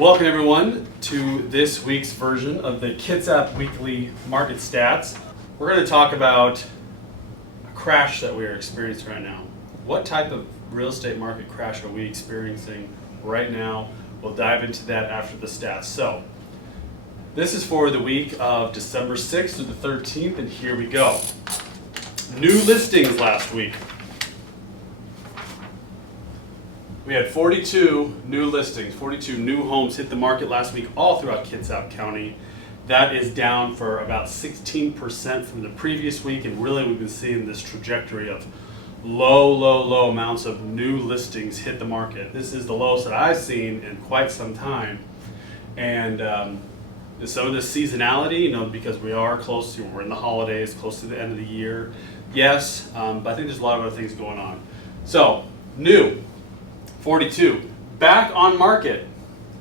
Welcome everyone to this week's version of the Kitsap Weekly Market Stats. We're going to talk about a crash that we are experiencing right now. What type of real estate market crash are we experiencing right now? We'll dive into that after the stats. So, this is for the week of December 6th through the 13th, and here we go. New listings last week. We had 42 new listings, 42 new homes hit the market last week all throughout Kitsap County. That is down for about 16% from the previous week, and really we've been seeing this trajectory of low amounts of new listings hit the market. This is the lowest that I've seen in quite some time. And some of this seasonality, because we are close to, we're in the holidays, close to the end of the year. Yes, but I think there's a lot of other things going on. So, new. 42. Back on market.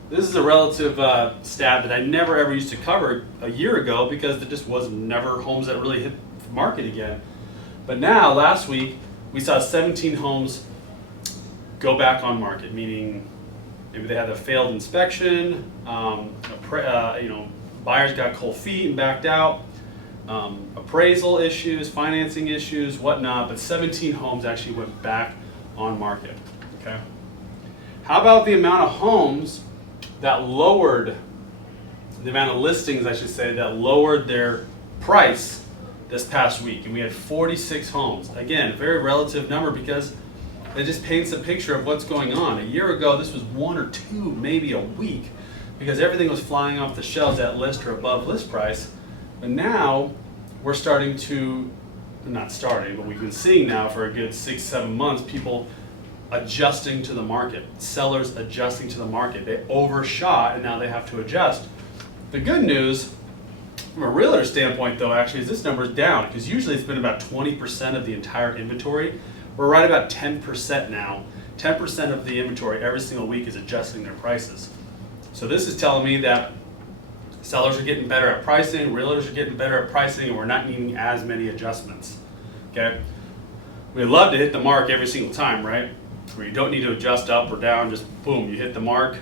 This is a relative stat that I never ever used to cover a year ago because there just was never homes that really hit the market again. But now, last week, we saw 17 homes go back on market, meaning maybe they had a failed inspection, buyers got cold feet and backed out, appraisal issues, financing issues, whatnot, but 17 homes actually went back on market. Okay. How about the amount of homes that lowered, the amount of listings, I should say, that lowered their price this past week? And we had 46 homes. Again, a very relative number because it just paints a picture of what's going on. A year ago, this was one or two, maybe a week, because everything was flying off the shelves at list or above list price. But now, we're starting to, not starting, but we've been seeing now for a good 6-7 months, people adjusting to the market, sellers adjusting to the market. They overshot and now they have to adjust. The good news from a realtor standpoint though actually is this number is down because usually it's been about 20% of the entire inventory. We're right about 10% now. 10% of the inventory every single week is adjusting their prices. So this is telling me that sellers are getting better at pricing, realtors are getting better at pricing, and we're not needing as many adjustments. Okay? We'd love to hit the mark every single time, right? Where you don't need to adjust up or down, just boom, you hit the mark.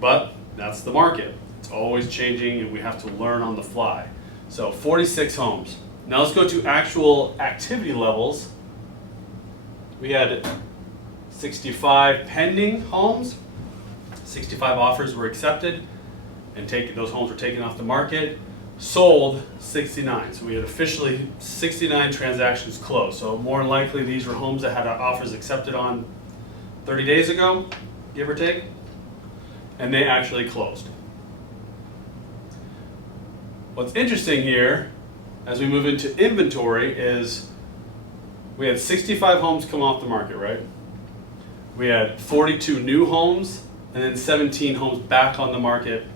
But that's the market. It's always changing and we have to learn on the fly. So 46 homes. Now let's go to actual activity levels. We had 65 pending homes. 65 offers were accepted and those homes were taken off the market. Sold 69. So we had officially 69 transactions closed. So more than likely these were homes that had offers accepted on 30 days ago, give or take, and they actually closed. What's interesting here, as we move into inventory, is we had 65 homes come off the market, right? We had 42 new homes, and then 17 homes back on the market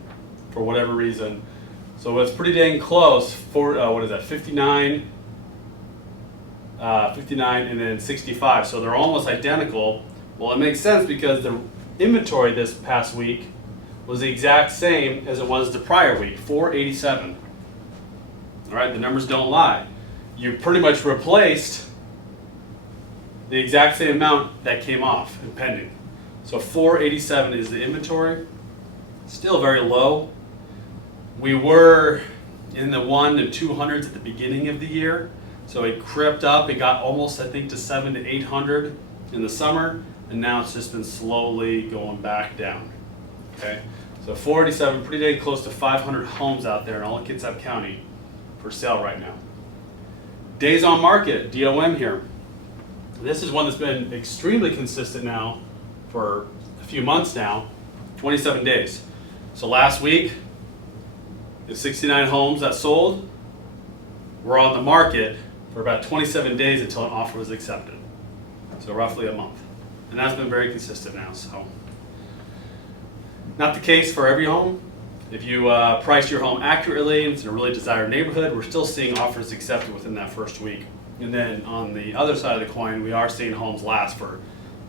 for whatever reason. So it's pretty dang close for, 59, and then 65. So they're almost identical. Well, it makes sense because the inventory this past week was the exact same as it was the prior week, 487. All right, the numbers don't lie. You pretty much replaced the exact same amount that came off and pending. So 487 is the inventory. Still very low. We were in the 1 to 200s at the beginning of the year. So it crept up. It got almost, I think, to 700 to 800 in the summer. And now it's just been slowly going back down. Okay, so 487, pretty dang close to 500 homes out there in all of Kitsap County for sale right now. Days on market, DOM here. This is one that's been extremely consistent now for a few months now, 27 days. So last week, the 69 homes that sold were on the market for about 27 days until an offer was accepted. So roughly a month. And that's been very consistent now. So, not the case for every home. If you price your home accurately and it's in a really desired neighborhood, we're still seeing offers accepted within that first week. And then on the other side of the coin, we are seeing homes last for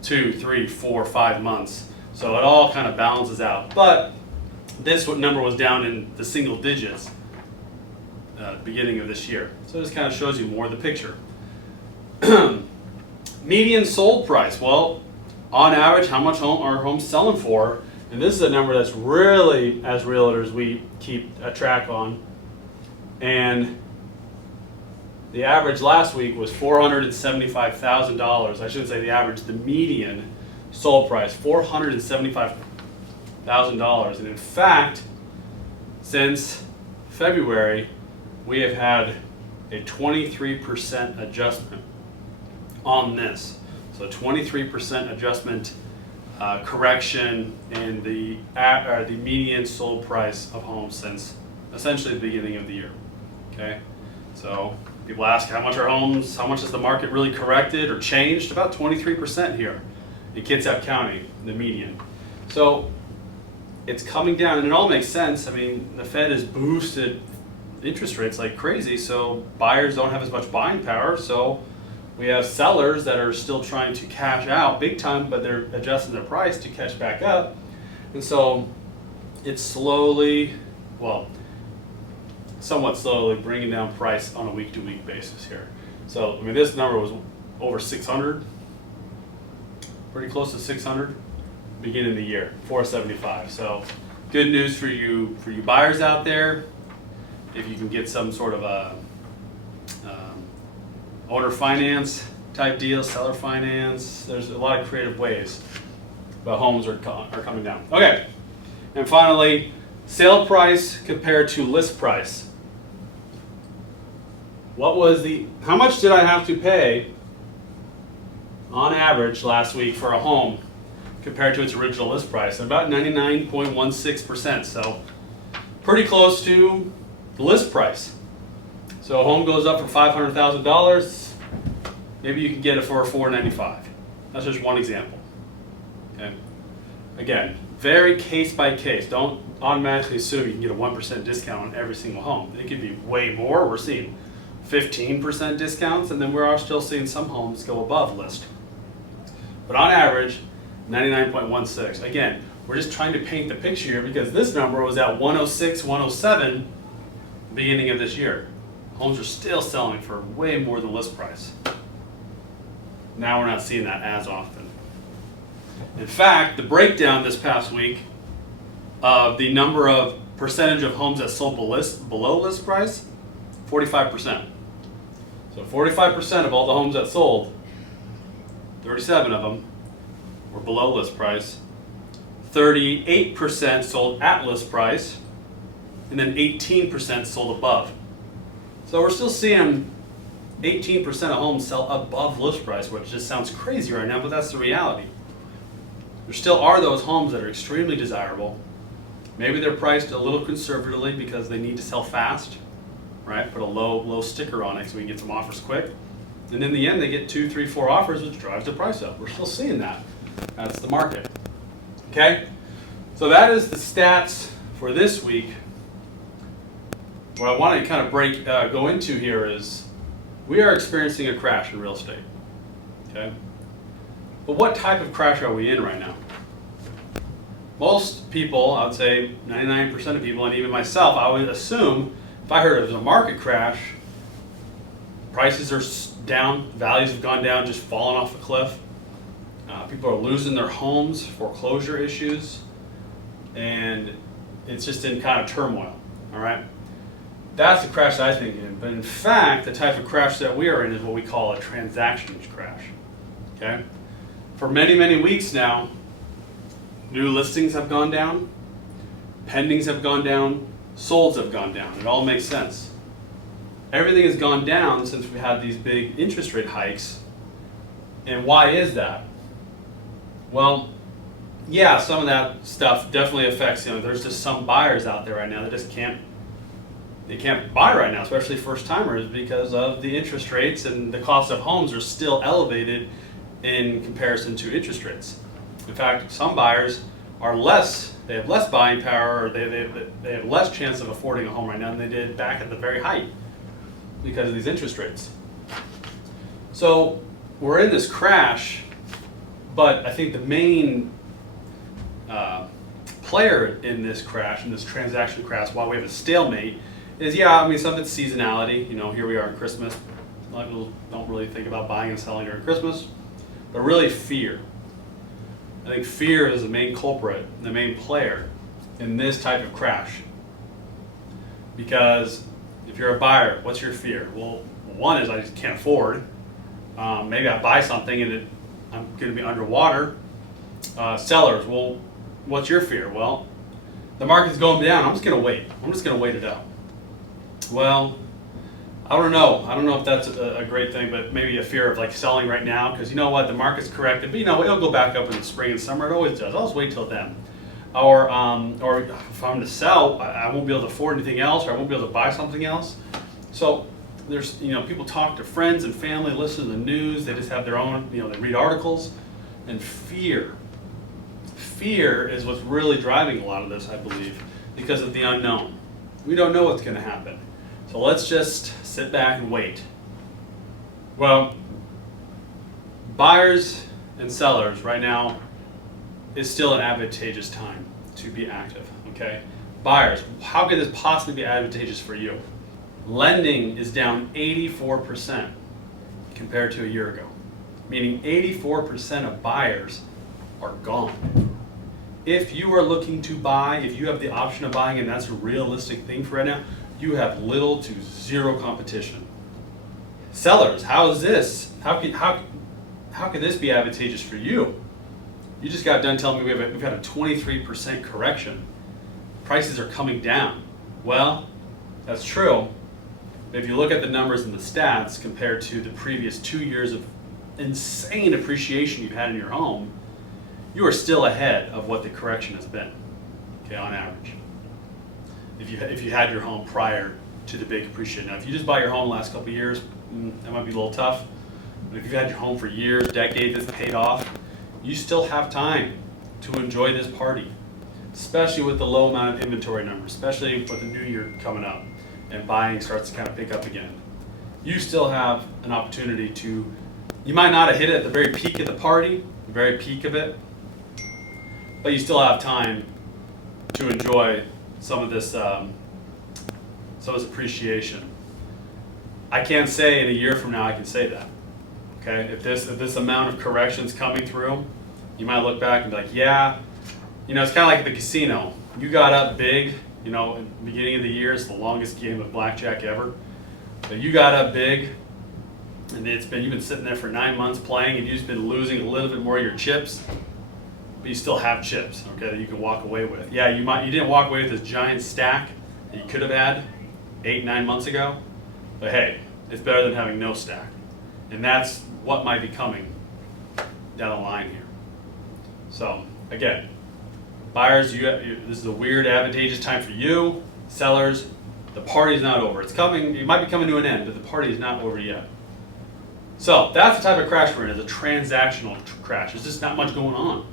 2, 3, 4, 5 months. So it all kind of balances out. But this number was down in the single digits beginning of this year. So this kind of shows you more of the picture. Median sold price. Well, on average, how much are homes selling for And this is a number that's really, as realtors, we keep a track on. And the average last week was $475,000. I shouldn't say the average, the median sold price, $475,000. And in fact, since February, we have had a 23% adjustment on this. So 23% adjustment correction in the median sold price of homes since essentially the beginning of the year. Okay, so people ask how much has the market really corrected or changed? About 23% here in Kitsap County, the median. So it's coming down, and it all makes sense. I mean, the Fed has boosted interest rates like crazy, so buyers don't have as much buying power. So we have sellers that are still trying to cash out big time, but they're adjusting their price to catch back up. And so it's slowly, well, somewhat slowly bringing down price on a week-to-week basis here. So, I mean, this number was over 600, pretty close to 600, beginning of the year, 475. So, good news for you buyers out there. If you can get some sort of a owner finance type deal, seller finance, there's a lot of creative ways, but homes are coming down. Okay, and finally, sale price compared to list price. How much did I have to pay on average last week for a home compared to its original list price? About 99.16%, so pretty close to the list price. So a home goes up for $500,000, maybe you can get it for $495,000. That's just one example. Okay. Again, very case by case. Don't automatically assume you can get a 1% discount on every single home. It could be way more. We're seeing 15% discounts, and then we're still seeing some homes go above list. But on average, 99.16. Again, we're just trying to paint the picture here because this number was at 106, 107 beginning of this year. Homes are still selling for way more than list price. Now we're not seeing that as often. In fact, the breakdown this past week of the number of percentage of homes that sold below list price, 45%. So 45% of all the homes that sold, 37 of them were below list price, 38% sold at list price, and then 18% sold above. So we're still seeing 18% of homes sell above list price, which just sounds crazy right now, but that's the reality. There still are those homes that are extremely desirable. Maybe they're priced a little conservatively because they need to sell fast, right? Put a low sticker on it so we can get some offers quick. And in the end, they get 2, 3, 4 offers, which drives the price up. We're still seeing that. That's the market. Okay? So that is the stats for this week. What I want to kind of go into here is we are experiencing a crash in real estate. Okay? But what type of crash are we in right now? Most people, I would say 99% of people, and even myself, I would assume if I heard it was a market crash, prices are down, values have gone down, just falling off a cliff. People are losing their homes, foreclosure issues, and it's just in kind of turmoil, all right? That's the crash that I think in. But in fact, the type of crash that we are in is what we call a transactions crash, okay? For many, many weeks now, new listings have gone down, pendings have gone down, solds have gone down. It all makes sense. Everything has gone down since we had these big interest rate hikes. And why is that? Well, yeah, some of that stuff definitely affects, there's just some buyers out there right now that just can't buy right now, especially first timers, because of the interest rates, and the cost of homes are still elevated in comparison to interest rates. In fact, some buyers they have less buying power, or they have less chance of affording a home right now than they did back at the very height because of these interest rates. So we're in this crash, but I think the main player in this crash, in this transaction crash, while we have a stalemate, is some of it's seasonality. Here we are in Christmas. A lot of people don't really think about buying and selling during Christmas, but really fear. I think fear is the main culprit, the main player in this type of crash. Because if you're a buyer, what's your fear? Well, one is I just can't afford. Maybe I buy something and I'm going to be underwater. Sellers, well, what's your fear? Well, the market's going down. I'm just going to wait. I'm just going to wait it out. Well, I don't know. I don't know if that's a great thing, but maybe a fear of like selling right now because you know what, the market's corrected, but you know it'll go back up in the spring and summer. It always does. I'll just wait till then. Or if I'm to sell, I won't be able to afford anything else, or I won't be able to buy something else. So there's people talk to friends and family, listen to the news. They just have their own they read articles, and fear is what's really driving a lot of this, I believe, because of the unknown. We don't know what's going to happen. So let's just sit back and wait. Well, buyers and sellers right now is still an advantageous time to be active, okay? Buyers, how could this possibly be advantageous for you? Lending is down 84% compared to a year ago, meaning 84% of buyers are gone. If you are looking to buy, if you have the option of buying and that's a realistic thing for right now, you have little to zero competition. Sellers, how is this? How could this be advantageous for you? You just got done telling me we've had a 23% correction. Prices are coming down. Well, that's true. But if you look at the numbers and the stats compared to the previous 2 years of insane appreciation you've had in your home, you are still ahead of what the correction has been, okay, on average. If you had your home prior to the big appreciation. Now, if you just bought your home the last couple of years, that might be a little tough. But if you've had your home for years, decades, it's paid off, you still have time to enjoy this party, especially with the low amount of inventory numbers, especially with the new year coming up and buying starts to kind of pick up again. You still have an opportunity to, you might not have hit it at the very peak of the party, the very peak of it, but you still have time to enjoy some of this appreciation. I can't say in a year from now I can say that. Okay, if this amount of corrections coming through, you might look back and be like, yeah, it's kind of like the casino. You got up big, in the beginning of the year, it's the longest game of blackjack ever. So you got up big, and you've been sitting there for 9 months playing, and you've just been losing a little bit more of your chips, but you still have chips, okay, that you can walk away with. Yeah, you didn't walk away with this giant stack that you could have had 8-9 months ago, but hey, it's better than having no stack. And that's what might be coming down the line here. So again, buyers, this is a weird, advantageous time for you. Sellers, the party's not over. It's coming. It might be coming to an end, but the party is not over yet. So that's the type of crash we're in. It's a transactional crash. There's just not much going on,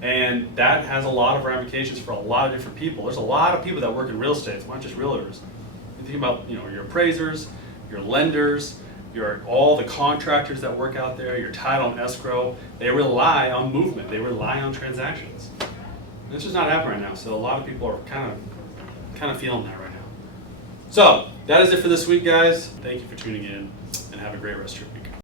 and that has a lot of ramifications for a lot of different people. There's a lot of people that work in real estate. It's not just realtors. You think about your appraisers, your lenders, all the contractors that work out there, your title and escrow. They rely on movement. They rely on transactions. And it's just not happening right now. So a lot of people are kind of feeling that right now. So that is it for this week, guys. Thank you for tuning in, and have a great rest of your week.